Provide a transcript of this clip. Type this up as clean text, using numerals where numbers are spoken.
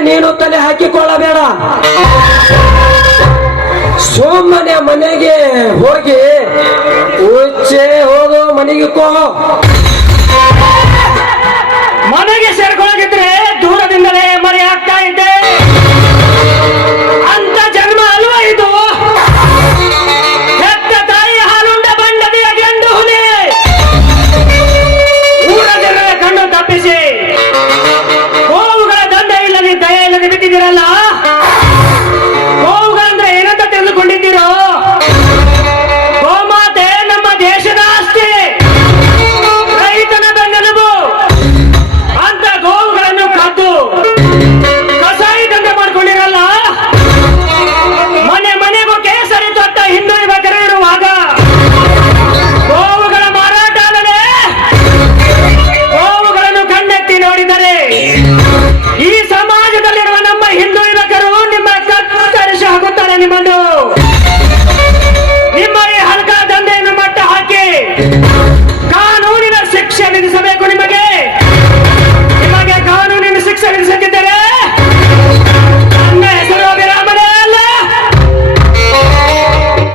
ನೀನು ತಲೆ ಹಾಕಿಕೊಳ್ಳಬೇಡ. ಸುಮ್ಮನೆ ಮನೆಗೆ ಹೋಗಿ ಉಚ್ಚೆ ಹೋದು ಮನೆಗಿಕ್ಕೋ. ಮನೆಗೆ ಸೇರ್ಕೊಳ್ಳೋದಿದ್ರೆ ದೂರದಿಂದಲೇ ಮರಿ ಆಗ್ತಾ ಇದ್ದೆ. ಅಂತ ಜನ್ಮ ಅಲ್ವಾ ಇದು? ಹೆತ್ತ ತಾಯಿ ಹಾಲುಂಡ ಬಂಡದಿಯ ಗಂಡು ಹುಲಿ. ಊರ ಜನರ ಕಣ್ಣು ತಪ್ಪಿಸಿ ಗೋವುಗಳ ದಂಡ ಇಲ್ಲದೆ ದಯ ಇಲ್ಲದೆ ಬಿಟ್ಟಿದ್ದೀರಲ್ಲ.